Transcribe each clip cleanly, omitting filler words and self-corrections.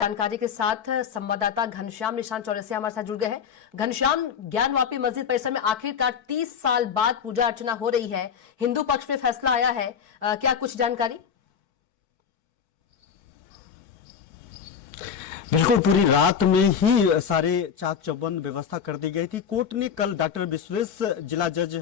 जानकारी के साथ संवाददाता घनश्याम निशांत चौरसिया हमारे साथ जुड़ गए हैं। घनश्याम, ज्ञानवापी मस्जिद परिसर में आखिरकार 30 साल बाद पूजा अर्चना हो रही है, हिंदू पक्ष में फैसला आया है, क्या कुछ जानकारी? बिल्कुल, पूरी रात में ही सारे चाक चौबंद व्यवस्था कर दी गई थी। कोर्ट ने कल डॉक्टर विश्वेश जिला जज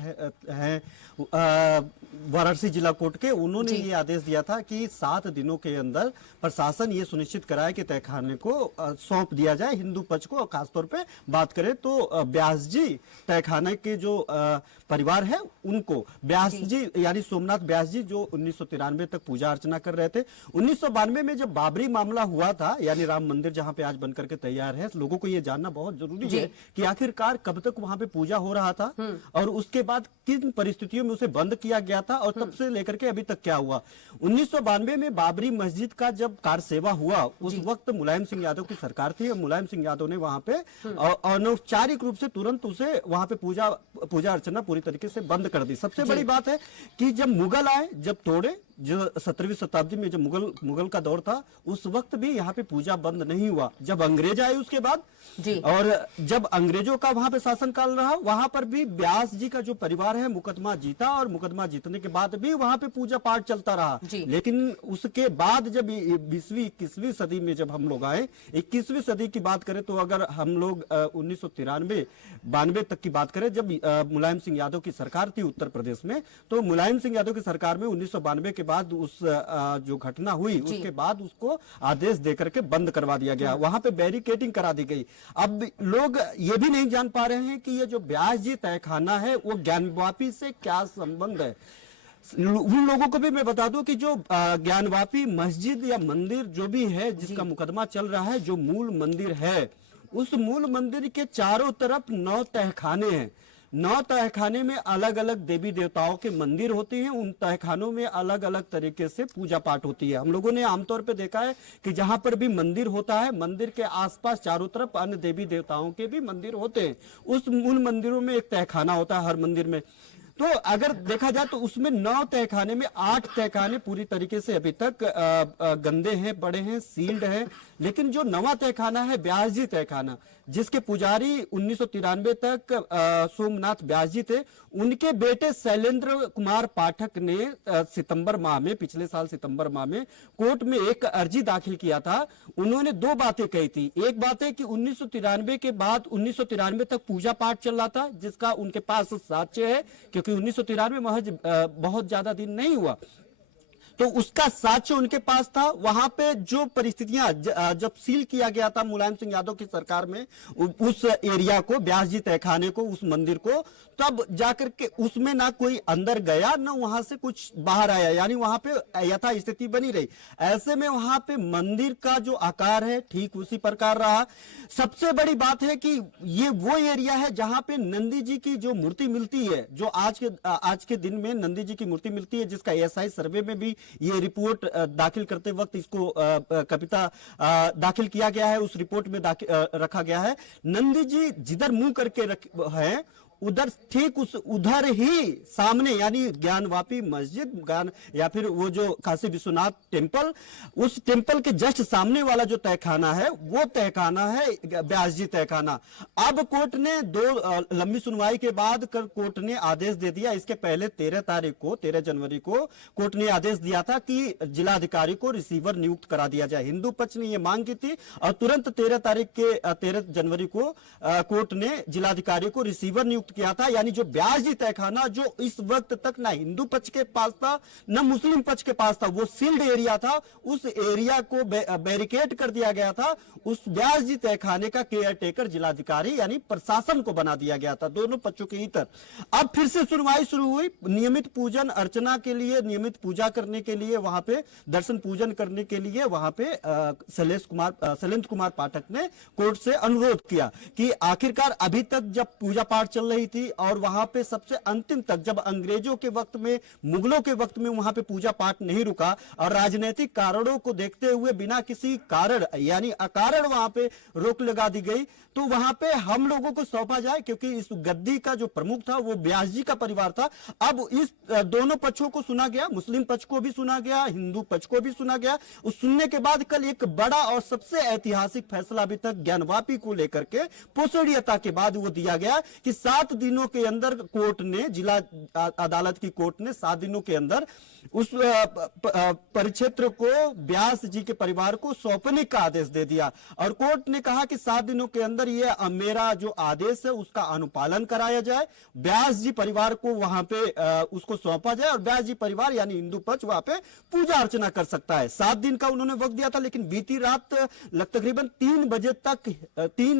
हैं वाराणसी जिला कोर्ट के, उन्होंने ये आदेश दिया था कि 7 दिनों के अंदर प्रशासन ये सुनिश्चित कराए कि तहखाने को सौंप दिया जाए हिंदू पक्ष को। खासतौर पे बात करें तो व्यास जी तहखाने के जो परिवार है उनको, व्यास जी यानी सोमनाथ व्यास जी जो 1993 तक पूजा अर्चना कर रहे थे। 1992 में जब बाबरी मामला हुआ था, यानी राम मंदिर जहां पे आज बनकर के तैयार है, लोगों को ये जानना बहुत जरूरी है कि आखिरकार कब तक वहां पे पूजा हो रहा था और उसके बाद किन परिस्थितियों में उसे बंद किया गया था और तब से लेकर के अभी तक क्या हुआ। 1992 में बाबरी मस्जिद का जब कार सेवा हुआ, उस वक्त मुलायम सिंह यादव की सरकार थी और मुलायम सिंह यादव ने वहां पे अनौपचारिक रूप से तुरंत उसे वहां पे पूजा अर्चना पूरी तरीके से बंद कर दी। सबसे बड़ी बात है कि जब मुगल आए, जब तोड़े, जो 17वीं शताब्दी में जब मुगल का दौर था, उस वक्त भी यहाँ पे पूजा बंद नहीं हुआ। जब अंग्रेज आए उसके बाद और जब अंग्रेजों का वहां पे शासन काल रहा, वहां पर भी व्यास जी का जो परिवार है मुकदमा जीता और मुकदमा जीतने के बाद भी वहां पे पूजा पाठ चलता रहा। लेकिन उसके बाद जब 20वीं 21वीं सदी में जब हम लोग आए, 21वीं सदी की बात करें तो अगर हम लोग 1993-92 तक की बात करें, जब मुलायम सिंह यादव की सरकार थी उत्तर प्रदेश में, तो मुलायम सिंह यादव की सरकार में 1992 के बाद उस जो घटना हुई उसके बाद उसको आदेश देकर के बंद करवा दिया गया, वहां पे बैरिकेडिंग करा दी गई। अब लोग ये भी नहीं जान पा रहे हैं कि ये जो व्यास जी तहखाना है वो ज्ञानवापी से क्या संबंध है। उन लोगों को भी मैं बता दूं कि जो ज्ञानवापी मस्जिद या मंदिर जो भी है जिसका मुकदमा चल रहा है, जो मूल मंदिर है, उस मूल मंदिर के चारों तरफ 9 तहखाने हैं। 9 तहखाने में अलग अलग देवी देवताओं के मंदिर होते हैं। उन तहखानों में अलग अलग तरीके से पूजा पाठ होती है। हम लोगों ने आमतौर पे देखा है कि जहां पर भी मंदिर होता है, मंदिर के आसपास चारों तरफ अन्य देवी देवताओं के भी मंदिर होते हैं। उन मंदिरों में एक तहखाना होता है हर मंदिर में। तो अगर देखा जाए तो उसमें 9 तहखाने में 8 तहखाने पूरी तरीके से अभी तक गंदे हैं, बड़े हैं, सील्ड हैं। लेकिन जो 9वां तहखाना है व्यास जी तहखाना, जिसके पुजारी 1993 तक सोमनाथ व्यास जी थे, उनके बेटे शैलेंद्र कुमार पाठक ने सितंबर माह में, पिछले साल सितंबर माह में कोर्ट में एक अर्जी दाखिल किया था। उन्होंने 2 बातें कही थी। एक बात है कि 1993 के बाद 1993 तक पूजा पाठ चल रहा था, जिसका उनके पास साक्ष्य है, क्योंकि 1993 महज बहुत ज्यादा दिन नहीं हुआ, तो उसका साक्ष्य उनके पास था। वहां पे जो परिस्थितियां जब सील किया गया था मुलायम सिंह यादव की सरकार में, उस एरिया को, व्यास जी तहखाने को, उस मंदिर को, तब जाकर के उसमें ना कोई अंदर गया ना वहां से कुछ बाहर आया, यानी वहां पे यथा स्थिति बनी रही। ऐसे में वहां पे मंदिर का जो आकार है ठीक उसी प्रकार रहा। सबसे बड़ी बात है कि ये वो एरिया है जहां पे नंदी जी की जो मूर्ति मिलती है, जो आज के दिन में नंदी जी की मूर्ति मिलती है, जिसका ASI सर्वे में भी ये रिपोर्ट दाखिल करते वक्त इसको कविता दाखिल किया गया है, उस रिपोर्ट में रखा गया है। नंदी जी जिधर मुंह करके है, उधर ठीक उधर ही सामने, यानी ज्ञानवापी मस्जिद या फिर वो जो काशी विश्वनाथ टेम्पल, उस टेम्पल के जस्ट सामने वाला जो तहखाना है वो तहखाना है व्यास जी तहखाना। अब कोर्ट ने 2 लंबी सुनवाई के बाद कोर्ट ने आदेश दे दिया। इसके पहले 13 जनवरी को कोर्ट ने आदेश दिया था कि जिलाधिकारी को रिसीवर नियुक्त करा दिया जाए। हिंदू पक्ष ने यह मांग की थी और तुरंत 13 जनवरी को कोर्ट ने जिलाधिकारी को रिसीवर नियुक्त किया था। यानी जो व्यास जी तहखाना जो इस वक्त तक ना हिंदू पक्ष के पास था न मुस्लिम पक्ष के पास था, वो सील्ड एरिया था, उस एरिया को बैरिकेड कर दिया गया था। उस व्यास जी तहखाने का केयर टेकर जिलाधिकारी यानी प्रशासन को बना दिया गया था, दोनों पक्षों के हित। अब फिर से सुनवाई शुरू हुई। नियमित पूजन अर्चना के लिए, नियमित पूजा करने के लिए, वहां पे दर्शन पूजन करने के लिए वहां पे शैलेंद्र कुमार पाठक ने कोर्ट से अनुरोध किया कि आखिरकार अभी तक जब पूजा पाठ चल रही रही थी और वहां पे सबसे अंतिम तक, जब अंग्रेजों के वक्त में, मुगलों के वक्त में वहां पे पूजा पाठ नहीं रुका और राजनीतिक कारणों को देखते हुए बिना किसी कारण यानी अकारण वहां पे रोक लगा दी गई, तो वहां पे हम लोगों को सौंपा जाए, क्योंकि इस गद्दी का जो प्रमुख था वो व्यास जी का परिवार था। अब इस दोनों पक्षों को सुना गया, मुस्लिम पक्ष को भी सुना गया, हिंदू पक्ष को भी सुना गया। उस सुनने के बाद कल एक बड़ा और सबसे ऐतिहासिक फैसला अभी तक ज्ञानवापी को लेकर के पोषणीयता के बाद वो दिया गया कि 7 दिनों के अंदर कोर्ट ने, जिला अदालत की कोर्ट ने 7 दिनों के अंदर उस परिक्षेत्र को व्यास जी के परिवार को सौंपने का आदेश दे दिया। और कोर्ट ने कहा कि 7 दिनों के अंदर ये मेरा जो आदेश है उसका अनुपालन कराया जाए, व्यास जी परिवार को वहां पे उसको सौंपा जाए और व्यास जी परिवार यानी हिंदू पक्ष वहां पे पूजा अर्चना कर सकता है। 7 दिन का उन्होंने वक्त दिया था, लेकिन बीती रात तकरीबन 3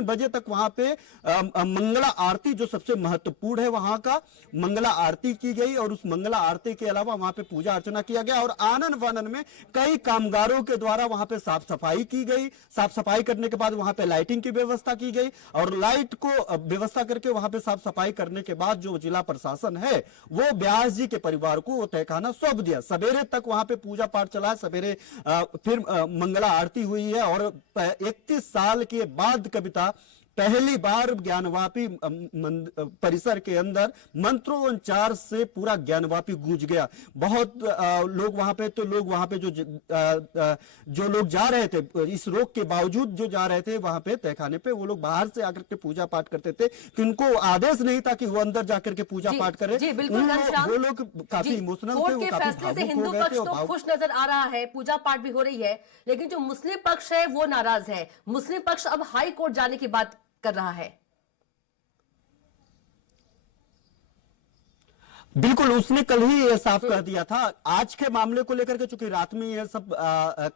बजे तक वहां पे मंगला आरती, जो सबसे महत्वपूर्ण है वहां का, मंगला आरती की गई और उस मंगला आरती के अलावा वहां पे पूजा अर्चना किया गया और आनन फानन में कई कामगारों के द्वारा वहां पे साफ सफाई की गई। साफ सफाई करने के बाद वहां पे लाइटिंग की व्यवस्था की गई और लाइट को व्यवस्था करके वहां पे साफ सफाई करने के बाद जो जिला प्रशासन है वो व्यास जी के परिवार को वो तहखाना सौंप दिया। सवेरे तक वहां पे पूजा पाठ चला है, सवेरे फिर मंगला आरती हुई है और 31 साल के बाद कविता पहली बार ज्ञानवापी परिसर के अंदर मंत्रोच्चार से पूरा ज्ञानवापी गूंज गया। बहुत लोग वहां पे, तो लोग वहां पे जो लोग जा रहे थे, इस रोग के बावजूद जो जा रहे थे वहां पे तहखाने पे, वो लोग बाहर से आकर के पूजा पाठ करते थे कि उनको आदेश नहीं था कि वो अंदर जाकर के पूजा पाठ करें। जी बिल्कुल घनश्याम, वो लोग काफी इमोशनल थे, कोर्ट के फैसले से हिंदू पक्ष तो खुश नजर आ रहा है, पूजा पाठ भी हो रही है, लेकिन जो मुस्लिम पक्ष है वो नाराज है। मुस्लिम पक्ष अब हाई कोर्ट जाने की बात कर रहा है। बिल्कुल, उसने कल ही ये साफ कर दिया था। आज के मामले को लेकर के चूंकि रात में ये सब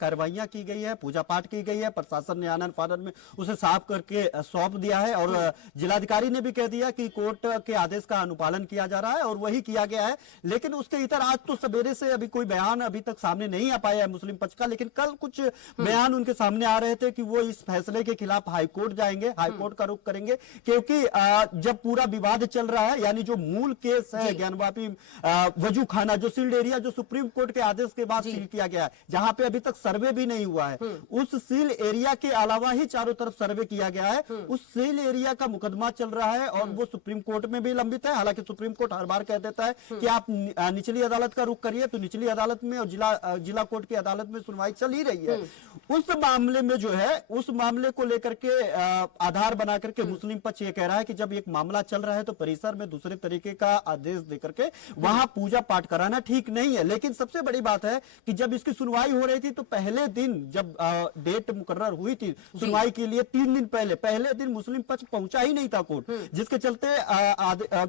कार्रवाइयां की गई है, पूजा पाठ की गई है, प्रशासन ने आनन फानन में उसे साफ करके सौंप दिया है और जिलाधिकारी ने भी कह दिया कि कोर्ट के आदेश का अनुपालन किया जा रहा है और वही किया गया है। लेकिन उसके इतर आज तो सवेरे से अभी कोई बयान अभी तक सामने नहीं आ पाया है मुस्लिम पक्ष का, लेकिन कल कुछ बयान उनके सामने आ रहे थे कि वो इस फैसले के खिलाफ हाईकोर्ट जाएंगे, हाईकोर्ट का रुख करेंगे, क्योंकि जब पूरा विवाद चल रहा है, यानी जो मूल केस है ज्ञानवापी वजू खाना, जो सील्ड एरिया, जो सुप्रीम कोर्ट के आदेश के बाद सील किया गया है, जहां पे अभी तक सर्वे भी नहीं हुआ है, उस सील एरिया के अलावा ही चारों तरफ सर्वे किया गया है। उस सील एरिया का मुकदमा चल रहा है और वो सुप्रीम कोर्ट में भी लंबित है। हालांकि सुप्रीम कोर्ट हर बार कह देता है कि आप निचली अदालत का रुख करिए, तो निचली अदालत में और जिला कोर्ट की अदालत में सुनवाई चल ही रही है। उस मामले में जो है, उस मामले को लेकर के आधार बना करके मुस्लिम पक्ष ये कह रहा है कि जब एक मामला चल रहा है तो परिसर में दूसरे तरीके का आदेश देकर के वहां पूजा पाठ कराना ठीक नहीं है। लेकिन सबसे बड़ी बात है कि जब इसकी सुनवाई हो रही थी तो पहले दिन जब डेट मुकर्रर हुई थी सुनवाई के लिए, 3 दिन पहले दिन मुस्लिम पक्ष पहुंचा ही नहीं था कोर्ट, जिसके चलते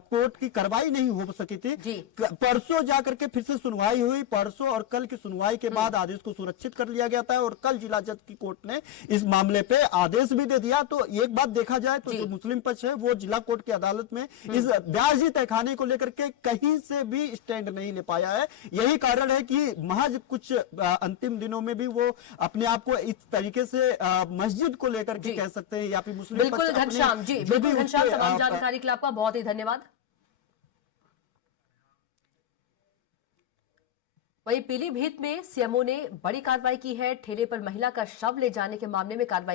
कोर्ट की कार्रवाई नहीं हो सकी थी। परसों जाकर के फिर से सुनवाई हुई, परसों और कल की सुनवाई के बाद आदेश को सुरक्षित कर लिया गया था और कल जिला जज की कोर्ट ने इस मामले पे आदेश भी दे दिया। तो एक बात देखा जाए तो जो मुस्लिम पक्ष है वो जिला कोर्ट की अदालत में इस व्यास जी तहखाने को लेकर के कहीं से भी स्टैंड नहीं ले पाया है। यही कारण है कि महज कुछ अंतिम दिनों में भी वो अपने आप को इस तरीके से मस्जिद को लेकर के कह सकते हैं या फिर मुस्लिम बिल्कुल घनश्याम जी, बिल्कुल घनश्याम, तमाम जानकारी के लिए आपका बहुत ही धन्यवाद। वहीं पीलीभीत में सीएमओ ने बड़ी कार्रवाई की है। ठेले पर महिला का शव ले जाने के मामले में कार्रवाई